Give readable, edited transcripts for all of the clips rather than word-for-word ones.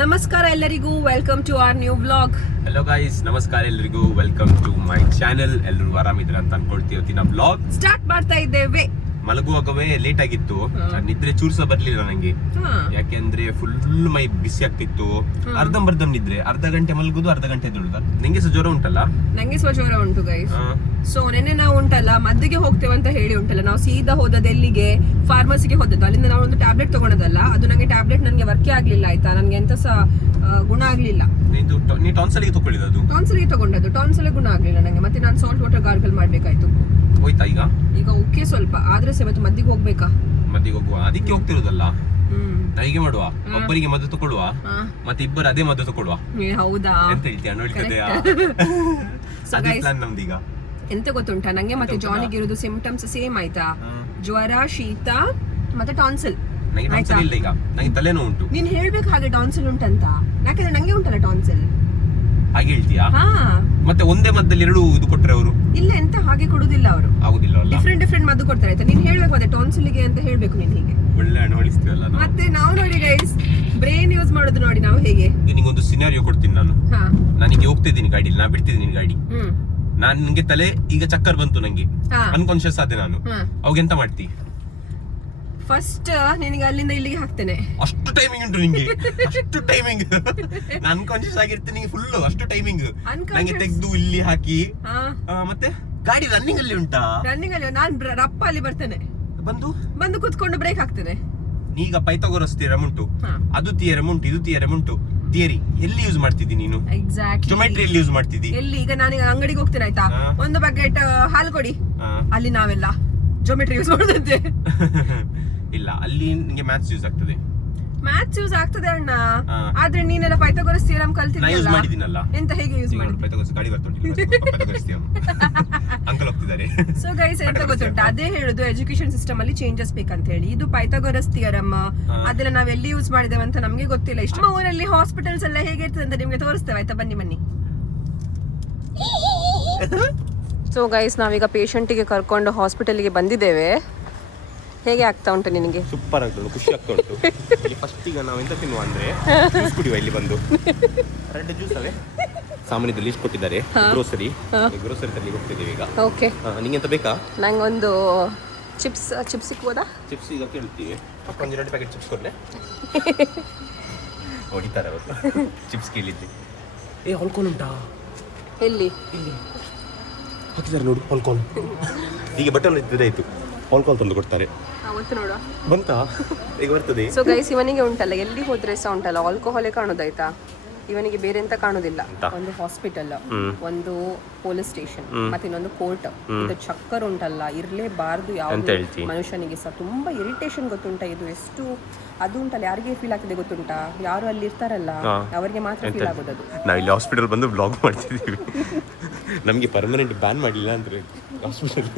ನಮಸ್ಕಾರ ಎಲ್ಲರಿಗೂ, welcome to our new vlog. Hello guys, ನಮಸ್ಕಾರ ಎಲ್ಲರಿಗೂ, ವೆಲ್ಕಮ್ ಟು ಮೈ ಚಾನೆಲ್. ಎಲ್ಲರೂ ಆರಾಮಿದ್ರ ಅಂತ ಅನ್ಕೊಳ್ತೀವಿ. ಇವತ್ತಿನ ವ್ಲಾಗ್ ಸ್ಟಾರ್ಟ್ ಮಾಡ್ತಾ ಇದ್ದೇವೆ. ಮಲಗುವಾಗವೇ ಲೇಟ್ ಆಗಿತ್ತು, ನಿದ್ರೆ ಚೂರ್ಸ ಬರ್ಲಿಲ್ಲ ನಂಗೆ. ಯಾಕೆಂದ್ರೆ ಫುಲ್ ಮೈ ಬಿಸಿ ಆಗ್ತಿತ್ತು. ಅರ್ಧಂಬರ್ಧ ನಿದ್ರೆ, ಅರ್ಧ ಗಂಟೆ ಮಲಗುದು, ಅರ್ಧ ಗಂಟೆ ದುಡ್ದ. ನಿಂಗೆ ಸಹ ಜ್ವರ ಉಂಟಲ್ಲ? ನಂಗೆ ಸಹ ಜ್ವರ ಉಂಟು ಗೈಸ್. ಸೊ ನೆನ್ನೆ ನಾವು ಉಂಟಲ್ಲ ಮದ್ದಿಗೆ ಹೋಗ್ತೇವೆ ಅಂತ ಹೇಳಿ ಉಂಟಲ್ಲ, ನಾವು ಸೀದಾ ಹೋದದ್ದು ಎಲ್ಲಿಗೆ, ಫಾರ್ಮಸಿಗೆ ಹೋದದ್ದು. ಅಲ್ಲಿಂದ ನಾವು ಒಂದು ಟ್ಯಾಬ್ಲೆಟ್ ತಗೊಂಡದಲ್ಲ, ಅದು ನಂಗೆ ಟ್ಯಾಬ್ಲೆಟ್ ನನಗೆ ವರ್ಕೇ ಆಗ್ಲಿಲ್ಲ ಆಯ್ತಾ, ನನ್ಗೆ ಎಂತ ಸಹ ಗುಣ ಆಗ್ಲಿಲ್ಲ. ನೀ ಟಾನ್ಸಲ್ಗೆ ತಗೊಳ್ಳಿದ್ದು? ಟಾನ್ಸಲ್ಗೆ ತಗೊಂಡದ್ದು, ಟಾನ್ಸಲ್ ಗುಣ ಆಗ್ಲಿಲ್ಲ ನಂಗೆ. ಮತ್ತೆ ನಾನು ಸಾಲ್ಟ್ ವಾಟರ್ ಗಾರ್ಗಲ್ ಮಾಡ್ಬೇಕಾಯ್ತು. ಹೋಯ್ತಾ ಈಗ ಓಕೆ ಸ್ವಲ್ಪ, ಆದ್ರೆ ಸಹ ಇವತ್ತು ಮದ್ದಿಗೆ ಹೋಗ್ಬೇಕಾ? ಮದ್ದಿಗೆ ಹೋಗುವ, ಅದಕ್ಕೆ ಹೋಗ್ತಿರೋದಲ್ಲ. ಹೀಗೆ ಮಾಡುವ, ಒಬ್ಬರಿಗೆ ಮದ್ದು ತಗೊಳ್ಳುವ, ಮತ್ತೆ ಇಬ್ಬರು ಅದೇ ಮದ್ದು ತಗೊಳ್ಳುವ. ಹೌದಾ? ಎಂತ ಹೇಳ್ತೀಯ? ನೋಡ್ತಿದ್ಯಾ? ನಮ್ದೀಗ ಎಂತ ಗೊತ್ತುಂಟಾ ನಂಗೆ ಮತ್ತೆ ಜಾನಿಗೆ ಇರೋದು ಸಿಂಪ್ಟಮ್ಸ್ ಸೇಮ್ ಆಯ್ತಾ, ಜ್ವರ, ಶೀತ ಮತ್ತೆ ಟಾನ್ಸಿಲ್. ಇಲ್ಲ, ಈಗ ನಂಗೆ ತಲೆನೋವು ಉಂಟು. ನೀನ್ ಹೇಳ್ಬೇಕು ಹಾಗೆ ಟಾನ್ಸಿಲ್ ಉಂಟಂತ, ಯಾಕಂದ್ರೆ ನಂಗೆ ಉಂಟಲ್ಲ ಟಾನ್ಸಿಲ್. ಹಾಗೆ ಹೇಳ್ತೀಯಾ? ಮತ್ತೆ ಒಂದೇ ಮದ್ದಲ್ಲಿ ಎರಡು ಇದು ಕೊಟ್ರೆ ಅವರು? ಇಲ್ಲ, ಎಂತ ಹಾಗೆ ಕೊಡುದಿಲ್ಲ ಅವರು, ಆಗುದಿಲ್ಲ. ಡಿಫ್ರೆಂಟ್ ಮದ್ದು ಕೊಡ್ತಾರೆ ಆಯ್ತಾ. ನೀನ್ ಹೇಳ್ಬೇಕು ಅದೇ ಟಾನ್ಸಿಲ್ಗೆ ಅಂತ ಹೇಳ್ಬೇಕು ನೀನ್. ಹೀಗೆ ಒಳ್ಳೆ ಅನುವಳಿಸ್ತೀವಲ್ಲ ಮತ್ತೆ ನಾವು. ನೋಡಿ ಗೈಸ್, ಬ್ರೈನ್ ಯೂಸ್ ಮಾಡೋದು ನೋಡಿ ನಾವು ಹೇಗೆ. ನಿಂಗೊಂದು ಸಿನಾರಿಯೋ ಕೊಡ್ತೀನಿ ನಾನು. ನಾನೀಗ ಹೋಗ್ತಿದ್ದೀನಿ ಗಾಡಿಲಿ, ನಾ ಬಿಡ್ತಿದ್ದೀನಿ ಗಾಡಿ. ನಾನ್ ನಿಂಗೆ ತಲೆ ಈಗ ಚಕ್ಕರ್ ಬಂತು ನಂಗೆ, ಅನ್ಕಾನ್ಶಿಯಸ್ ಆದೆ ನಾನು. ಅವಾಗ ಎಂತ ಮಾಡ್ತಿ? ಫಸ್ಟ್ ನಿನಗೆ ಅಲ್ಲಿಂದ ಇಲ್ಲಿಗೆ ಹಾಕ್ತೇನೆ. ಅಷ್ಟು ಟೈಮಿಂಗ್ ಉಂಟು ನಿಂಗೆ? ಅಷ್ಟು ಟೈಮಿಂಗ್? ನಾನು ಅನ್ಕಾನ್ಶಿಯಸ್ ಆಗಿರ್ತೀನಿ ಫುಲ್, ಅಷ್ಟು ಟೈಮಿಂಗ್ ನಂಗೆ ತೆಗೆದು ಇಲ್ಲಿ ಹಾಕಿ. ಮತ್ತೆ ಗಾಡಿ ರನ್ನಿಂಗ್ ಅಲ್ಲಿ ಉಂಟಾ? ರನ್ನಿಂಗ್ ಅಲ್ಲಿ ನಾನು ರಪ್ಪ ಅಲ್ಲಿ ಬರ್ತೇನೆ, ಬಂದು ಕುತ್ಕೊಂಡು ಬ್ರೇಕ್ ಹಾಕ್ತೇನೆ. ಈಗ ಪೈಥಾಗೋರಸ್ ಥಿಯರಮ್ ಉಂಟು, ಅದು ಥಿಯರಮ್ ಉಂಟು, ಇದು ಥಿಯರಮ್ ಉಂಟು. ಥಿಯರಿ ಎಲ್ಲಿ ಯೂಸ್ ಮಾಡ್ತಿದ್ದಿ ನೀನು? ಎಕ್ಸಾಕ್ಟ್ಲಿ. ಜೊಮೆಟ್ರಿ ಎಲ್ಲಿ ಯೂಸ್ ಮಾಡ್ತಿದ್ದಿ? ಎಲ್ಲಿ? ಈಗ ನಾನೀಗ ಅಂಗಡಿಗೆ ಹೋಗ್ತೇನೆ ಆಯ್ತಾ, ಒಂದು ಬಕೆಟ್ ಹಾಲು ಕೊಡಿ, ಅಲ್ಲಿ ನಾವೆಲ್ಲ ಜೊಮೆಟ್ರಿ ಯೂಸ್ ಮಾಡ್ತೇವೆ. ಇಲ್ಲ, ಅಲ್ಲಿ ನಿಮಗೆ ಮ್ಯಾಥ್ಸ್ ಯೂಸ್ ಆಗ್ತದೆ. ಮ್ಯಾಥ್ಸ್ ಯೂಸ್ ಆಗ್ತದೆ ಅಣ್ಣ, ಆದ್ರೆ ನೀನೆಲ್ಲ ಪೈಥಾಗೋರಸ್ ಥಿಯರಮ್ ಕಲ್ತಿದ್ದೀಯಲ್ಲ. ಮಾಡಿದಿನಲ್ಲ. ಎಂತ ಹೇಗೆ ಯೂಸ್ ಮಾಡಿ? ಪೈಥಾಗೋರಸ್ ಗಾಡಿ ಬರ್ತಿಲ್ಲ, ಪೈಥಾಗೋರಸ್ ಥಿಯರಮ್ ಅಂಕಲ್ ಹೋಗ್ತಿದ್ದಾರೆ. ಸೊ ಗೈಸ್, ಎಂತ ಗೊತ್ತುಂಟು, ಅದೇ ಹೇಳುದು ಎಜುಕೇಶನ್ ಸಿಸ್ಟಮ್ ಅಲ್ಲಿ ಚೇಂಜಸ್ ಬೇಕಂತ ಹೇಳಿ. ಇದು ಪೈಥಾಗೋರಸ್ ಥಿಯರಮ್ ಅದೆಲ್ಲ ನಾವ್ ಎಲ್ಲಿ ಯೂಸ್ ಮಾಡಿದೇವೆ ಅಂತ ನಮ್ಗೆ ಗೊತ್ತಿಲ್ಲ. ಇಷ್ಟು ನಮ್ಮ ಊರಲ್ಲಿ ಹಾಸ್ಪಿಟಲ್ಸ್ ಎಲ್ಲ ಹೇಗಿರ್ತದೆ ಅಂತ ನಿಮ್ಗೆ ತೋರಿಸ್ತೇವೆ ಆಯ್ತಾ, ಬನ್ನಿ. ಸೊ ಗೈಸ್, ನಾವೀಗ ಪೇಷಂಟಿಗೆ ಕರ್ಕೊಂಡು ಹಾಸ್ಪಿಟಲ್ಗೆ ಬಂದಿದ್ದೇವೆ. ಹೇಗೆ ಆಗ್ತಾ ಉಂಟು ನಿನಗೆ? ಸೂಪರ್ ಆಗ್ತದೆ, ಖುಷಿ ಆಗ್ತಾ ಉಂಟು. ಫಸ್ಟ್ ಈಗ ನಾವು ಎಂತ ತಿನ್ನುವ ಅಂದ್ರೆ ಜ್ಯೂಸ್ ಕುಡಿಯುವ. ಇಲ್ಲಿ ಬಂದು 2 ಜ್ಯೂಸ್ ಅವೇ ಸಾಮಾನ್ಯದ ಲೀಸ್ಟ್ ಕೊಟ್ಟಿದ್ದಾರೆ. ಗ್ರೋಸರಿ ತರಲಿಗೆ ಹೋಗ್ತಿದ್ದೀವಿ ಈಗ. ಓಕೆ, ನಿಂಗೆ ಎಂತ ಬೇಕಾ? ನಂಗೊಂದು ಚಿಪ್ಸ್ ಸಿಕ್ಬೋದಾ? ಚಿಪ್ಸ್ ಈಗ ಕೇಳ್ತೀವಿ. ಒಂದು 2 ಪ್ಯಾಕೆಟ್ ಚಿಪ್ಸ್ ಕೊಡ್ಲೆ? ಹೊಡಿತಾರೆ ಅವರು ಚಿಪ್ಸ್ ಕೇಳಿದ್ವಿ. ಹೊಲ್ಕೋನ್ ಉಂಟಾ? ಎಲ್ಲಿ? ಇಲ್ಲಿ ಹಾಕಿದ್ದಾರೆ ನೋಡಿ, ಹೊಲ್ಕೋನ್. ಈಗ ಬಟನ್ ಇದ್ದಾಯ್ತು, ಹೊಲ್ಕೋನ್ ತಂದು ಕೊಡ್ತಾರೆ. ಬಂತಾ? ಈಗ ಬರ್ತದೆ. ಸೊ ಗೈಸ್, ಇವನಿಗೆ ಉಂಟಲ್ಲ ಎಲ್ಲಿ ಹೋದ್ರೆ ಸಹ ಉಂಟಲ್ಲ ಆಲ್ಕೋಹಾಲೇ ಕಾಣೋದಾಯ್ತಾ. ಇವನಿಗೆ ಬೇರೆ ಎಂತ ಕಾಣೋದಿಲ್ಲ. ಒಂದು ಹಾಸ್ಪಿಟಲ್, ಒಂದು ಪೊಲೀಸ್ ಸ್ಟೇಷನ್, ಮತ್ತೆ ಇನ್ನೊಂದು ಕೋರ್ಟ್. ಇದು ಚಕ್ಕರ್ ಉಂಟಲ್ಲ ಇರ್ಲೇಬಾರ್ದು ಯಾವ್ದು ಮನುಷ್ಯನಿಗೆ ಸಹ. ತುಂಬಾ ಇರಿಟೇಷನ್ ಗೊತ್ತುಂಟಾ ಇದು. ಎಷ್ಟು ಅದು ಉಂಟಲ್ಲ, ಯಾರಿಗೆ ಫೀಲ್ ಆಗ್ತದೆ ಗೊತ್ತುಂಟಾ? ಯಾರು ಅಲ್ಲಿ ಇರ್ತಾರಲ್ಲ ಅವರಿಗೆ ಮಾತ್ರ ಫೀಲ್ ಆಗೋದು. ನಾವಿಲ್ಲಿ ಹಾಸ್ಪಿಟಲ್ ಬಂದು ಬ್ಲಾಗ್ ಮಾಡ್ತಿದ್ದೀವಿ. ನಮಗೆ ಪರ್ಮನೆಂಟ್ ಬ್ಯಾನ್ ಮಾಡಿಲ್ಲ ಅಂದ್ರೆ ಹಾಸ್ಪಿಟಲ್.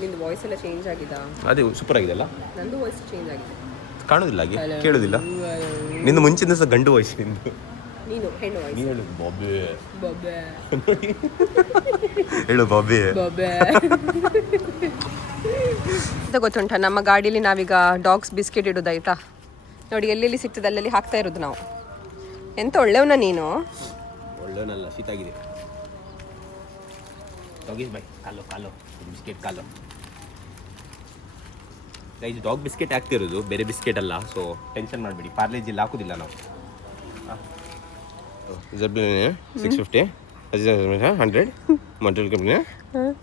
ನಿಂದು ವಾಯ್ಸ್ ಎಲ್ಲ ಚೇಂಜ್ ಆಗಿದೆ. ಅದೇ ಸೂಪರ್ ಆಗಿದೆ ಅಲ್ಲ? ನಂದು ವಾಯ್ಸ್ ಚೇಂಜ್ ಆಗಿದೆ. ಕಾಣೋದಿಲ್ಲ ಹಾಗೆ, ಕೇಳೋದಿಲ್ಲ. ನಿಂದು ಮುಂಚಿನ ಸಹ ಗಂಡು ವಾಯ್ಸ್, ನಿಂದು. ನೀನು ಹೆಣ್ಣು ವಾಯ್ಸ್. ನೀನು ಹೇಳು ಬಾಬೆ. ಬಾಬೆ ಹೇಳು ಬಾಬೆ. ಅಂತ ಗೊತ್ತುಂಟಾ, ನಮ್ಮ ಗಾಡೀಲಿ ನಾವೀಗ ಡಾಗ್ಸ್ ಬಿಸ್ಕೆಟ್ ಇಡೋದಾಯ್ತಾ. ನೋಡಿ ಎಲ್ಲೆಲ್ಲಿ ಸಿಗ್ತದೆ ಅಲ್ಲೆಲ್ಲಿ ಹಾಕ್ತಾ ಇರೋದು ನಾವು. ಎಂತ ಒಳ್ಳೆಯವನ ನೀನು? ಒಳ್ಳೆಯವನಲ್ಲ, ಶೀತ ಆಗಿದೆ. ಡಾಗಿಸ್ ಬೈ, ಕಾಲು ಬಿಸ್ಕೆಟ್ ಕಾಲು. ಗೈಸ್, ಡಾಗ್ ಬಿಸ್ಕೆಟ್ ಹಾಕ್ತಿರೋದು, ಬೇರೆ ಬಿಸ್ಕೆಟ್ ಅಲ್ಲ. ಸೊ ಟೆನ್ಷನ್ ಮಾಡಬೇಡಿ, ಪಾರ್ಲೇಜಿಲ್ಲಿ ಹಾಕೋದಿಲ್ಲ ನಾವು. 650 100 ಮಂಟಲ್ ಕಂಪ್ನಿ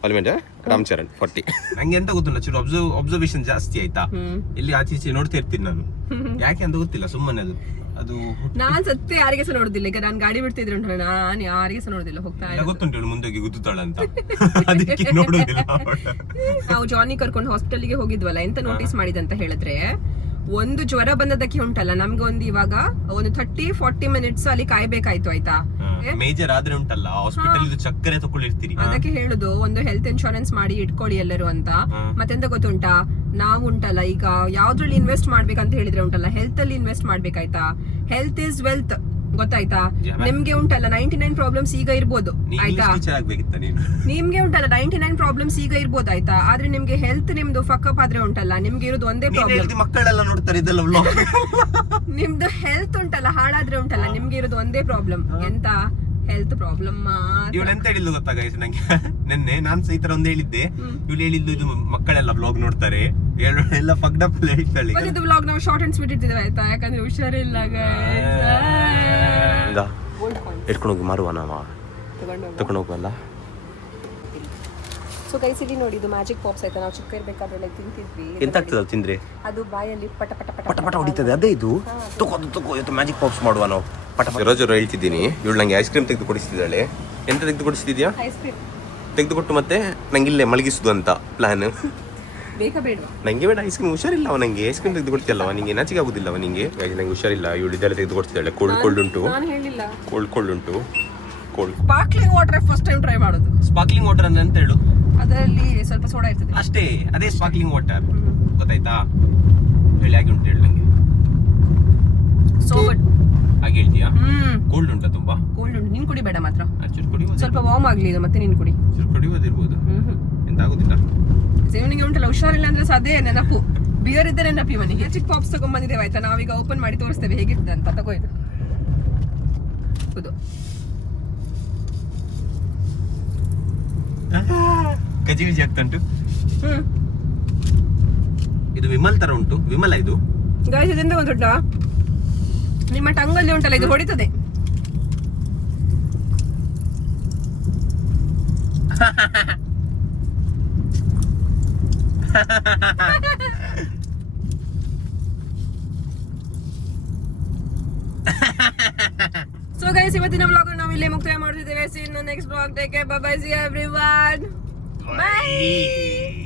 ಪಾರ್ಲಿಮೆಂಟ್ ರಾಮಚರಣ್ 40. ನಂಗೆ ಎಂತ ಗೊತ್ತಿಲ್ಲ, ಚೂರು ಅಬ್ಸರ್ವೇಷನ್ ಜಾಸ್ತಿ ಆಯ್ತಾ. ಇಲ್ಲಿ ಆಚೆ ನೋಡ್ತಾ ಇರ್ತೀನಿ ನಾನು. ಯಾಕೆ ಅಂತ ಗೊತ್ತಿಲ್ಲ, ಸುಮ್ಮನೆ ಅದು ನಾನ್ ಸತ್ಯ ಯಾರಿಗೆ ಸಹ ನೋಡುದಿಲ್ಲ. ಈಗ ನಾನು ಗಾಡಿ ಬಿಡ್ತಿದ್ರೆ ಉಂಟು, ನಾನು ಯಾರಿಗೆ ಸಹ ನೋಡುದಿಲ್ಲ. ಹೋಗ್ತಾ ಗೊತ್ತುಂಟು ಮುಂದೆ ಗುದ್ದುತ್ತಾಳ ಅಂತ, ಅದಕ್ಕೆ ನೋಡುದಿಲ್ಲ. ನಾವು ಜಾನಿ ಕರ್ಕೊಂಡು ಹಾಸ್ಪಿಟಲ್ಗೆ ಹೋಗಿದ್ವಲ್ಲ, ಎಂತ ನೋಟಿಸ್ ಮಾಡಿದಂತ ಹೇಳಿದ್ರೆ, ಒಂದು ಜ್ವರ ಬಂದದಕ್ಕೆ ಉಂಟಲ್ಲ ನಮ್ಗೆ ಇವಾಗ ಒಂದು 30-40 ಮಿನಿಟ್ಸ್ ಅಲ್ಲಿ ಕಾಯ್ಬೇಕಾಯ್ತು ಆಯ್ತಾ. ಮೇಜರ್ ಆದ್ರೆ ಉಂಟಲ್ಲ ಹಾಸ್ಪಿಟಲ್ ಚಕ್ಕರೆ ತಕೊಳ್ಳಿರ್ತೀರಿ. ಅದಕ್ಕೆ ಹೇಳುದು, ಒಂದು ಹೆಲ್ತ್ ಇನ್ಶೂರೆನ್ಸ್ ಮಾಡಿ ಇಟ್ಕೊಳ್ಳಿ ಎಲ್ಲರೂ ಅಂತ. ಮತ್ತೆಂತ ಗೊತ್ತುಂಟಾ, ನಾವು ಉಂಟಲ್ಲ ಈಗ ಯಾವ್ದ್ರಲ್ಲಿ ಇನ್ವೆಸ್ಟ್ ಮಾಡ್ಬೇಕಂತ ಹೇಳಿದ್ರೆ ಉಂಟಲ್ಲ, ಹೆಲ್ತ್ ಅಲ್ಲಿ ಇನ್ವೆಸ್ಟ್ ಮಾಡ್ಬೇಕಾಯ್ತಾ. Health is wealth. ಗೊತ್ತಾಯ್ತಾ? Yeah. ನಿಮ್ಗೆ ಉಂಟಲ್ಲ 99 ಪ್ರಾಬ್ಲಮ್ಸ್ ಈಗ ಇರ್ಬೋದು ಆಯ್ತಾ? ಟೀಚರ್ ಆಗ್ಬೇಕಿತ್ತ ನೀನು? ನಿಮ್ಗೆ ಉಂಟಲ್ಲ 99 ಪ್ರಾಬ್ಲಮ್ಸ್ ಈಗ ಇರ್ಬೋದು ಆಯ್ತಾ, ಆದ್ರೆ ನಿಮ್ಗೆ ಹೆಲ್ತ್ ನಿಮ್ದು ಫಕ್ಕಪ್ ಆದ್ರೆ ಉಂಟಲ್ಲ, ನಿಮ್ಗೆ ಇರೋದು ಒಂದೇ ಪ್ರಾಬ್ಲಮ್. ಮಕ್ಕಳೆಲ್ಲ ನೋಡ್ತಾರೆ ಇದೆಲ್ಲ ವ್ಲಾಗ್. ನಿಮ್ದು ಹೆಲ್ತ್ ಉಂಟಲ್ಲ ಹಾಳಾದ್ರೆ ಉಂಟಲ್ಲ, ನಿಮ್ಗೆ ಇರೋದು ಒಂದೇ ಪ್ರಾಬ್ಲಮ್. ಎಂತ ಹೆಲ್ತ್ ಪ್ರಾಬ್ಲಮ್ ಇವಳು ಎಂತ ಹೇಳಿದ್ಲು ಗೊತ್ತಾ ಗೈಸ್ ನಂಗೆ? ನೆನ್ನೆ ನಾನ್ ಈ ತರ ಒಂದ್ ಹೇಳಿದ್ದೆ, ಇವಳು ಹೇಳಿದ್ದು ಇದು ಮಕ್ಕಳೆಲ್ಲ ಬ್ಲಾಗ್ ನೋಡ್ತಾರೆ ಎಲ್ಲ ಫಕ್ಡಪ್ ಹೇಳ್ತಾಳೆ. ಇದು ವ್ಲಾಗ್ ನಾವು ಶಾರ್ಟ್ ಅಂಡ್ ಸ್ವೀಟ್ ಇಟ್ಟಿದ್ದೇವೆ ಆಯ್ತಾ, ಯಾಕಂದ್ರೆ ಹುಷಾರಿಲ್ಲ ಇಟ್ಕೊಂಡು ಹೋಗಿ ಮಾರುವ ನಾವ ತಗೊಂಡು ಹೋಗಲ್ಲ. ಸೊ ಗೈಸ್ ಇಲ್ಲಿ ನೋಡಿ, ಇದು ಮ್ಯಾಜಿಕ್ ಪಾಪ್ಸ್ ಆಯ್ತಾ, ನಾವು ಚಿಕ್ಕ ಇರ್ಬೇಕಾದ್ರೆ ತಿಂತಿದ್ವಿ. ಎಂತ ಆಗ್ತದ ತಿಂದ್ರೆ? ಅದು ಬಾಯಲ್ಲಿ ಪಟ ಪಟ ಪಟ ಪಟ ಪಟ ಹೊಡಿತದೆ, ಅದೇ ಇದು. ತಗೋ ಇವತ್ತು ಮ್ಯಾಜಿಕ್ ಪಾಪ್ಸ್ ಮಾಡುವ ನಾವು. ಪಟ ರೋಜ್ ಹೇಳ್ತಿದ್ದೀನಿ, ಇವಳು ನಂಗೆ ಐಸ್ ಕ್ರೀಮ್ ತೆಗೆದು ಕೊಡಿಸ್ತಿದ್ದಾಳೆ. ಎಂತ ತೆಗೆದು ಕೊಡಿಸ್ತಿದ್ಯಾ? ಐಸ್ ಕ್ರೀಮ್ ತೆಗೆದು ಕೊಟ್ಟು ಮತ್ತೆ ನಂಗೆ ಇಲ್ಲೇ ಮಲಗಿಸುದು ಅಂತ ಪ್ಲಾನ್. ಬೇಕಾ ಬೇಡ? ನಂಗೆ ಬೇಡ ಐಸ್ ಕ್ರೀಮ್, ಹುಷಾರಿಲ್ಲ ನಂಗೆ. ಐಸ್ ಕ್ರೀಮ್ ತೆಗೆದು ಕೊಡ್ತಿಯಲ್ಲವ ನಿಂಗೆ, ನಾಚಿಕೆ ಆಗುದಿಲ್ಲವ ನಿಂಗೆ? ನಂಗೆ ಹುಷಾರಿಲ್ಲ, ಇವಳು ಇದೆಲ್ಲ ತೆಗೆದು ಕೊಡ್ತಿದ್ದಾಳೆ. ಕೋಲ್ಡ್ ಉಂಟು, ನಾನು ಹೇಳಿಲ್ಲ. ಕೋಲ್ಡ್ ಉಂಟು. Sparkling water first time try ಮಾಡೋದು. ಸ್ಪಾರ್ಕ್ಲಿಂಗ್ ವಾಟರ್ ಅಂತ ಹೇಳು, ಅದರಲ್ಲಿ ಸ್ವಲ್ಪ ಸೋಡಾ ಇರ್ತದೆ ಅಷ್ಟೇ. ಅದೇ ಸ್ಪಾರ್ಕ್ಲಿಂಗ್ ವಾಟರ್, ಗೊತ್ತಾಯ್ತಾ? ಹೇಳಿ ಹಾಗೆ ಉಂಟು ಹೇಳು ನಂಗೆ. ಸೊ ಬಟ್ ಹಾಗೆ ಹೇಳ್ತೀಯಾ? ಕೋಲ್ಡ್ ಉಂಟಾ ತುಂಬಾ? ಕೋಲ್ಡ್ ಉಂಟು, ನೀನ್ ಕುಡಿಬೇಡ ಮಾತ್ರ. ಚೂರು ಕುಡಿಯೋದು, ಸ್ವಲ್ಪ ವಾರ್ಮ್ ಆಗ್ಲಿ ಇದು, ಮತ್ತೆ ನೀನ್ ಕುಡಿ. ಚೂರು ಕುಡಿಯೋದಿರ್ಬೋದು, ಎಂತ ಆಗುದಿಲ್ಲ. ಇವನಿಗೆ ಉಂಟಲ್ಲ ಹುಷಾರಿಲ್ಲ ಅಂದ್ರೆ ಅದೇ ನೆನಪು, ಬಿಯರ್ ಇದ್ದರೆ ನೆನಪು ಇವನಿಗೆ. ಚಿಕ್ಕ ಪಾಪ್ಸ್ ತಗೊಂಡ್ಬಂದಿದ್ದೇವೆ ಆಯ್ತಾ, ನಾವೀಗ ಓಪನ್ ಮಾಡಿ ತೋರಿಸ್ತೇವೆ ಹೇಗಿರ್ತದೆ ಅಂತ. ತಗೋ ಇದು ಗಜಿ ವಿಜಿ ಆಗ್ತಾ ಉಂಟು. ಇದು ವಿಮಲ್ ತರ ಉಂಟು. ವಿಮಲ ಇದು ಗಾಯ್ಸ್, ಇದೆಂತ ಗೊತ್ತುಂಟಾ, ನಿಮ್ಮ ಟಂಗಲ್ಲಿ ಉಂಟಲ್ಲ ಇದು ಹೊಡಿತದೆ. ಸೊ ಗೈಸ್, ಇವತ್ತಿನ ವ್ಲಾಗ್ ನಾವು ಇಲ್ಲೇ ಮುಕ್ತಾಯ ಮಾಡ್ತಿದ್ದೇವೆ. See you in the next vlog. Take care. Bye bye. See you everyone. Bye.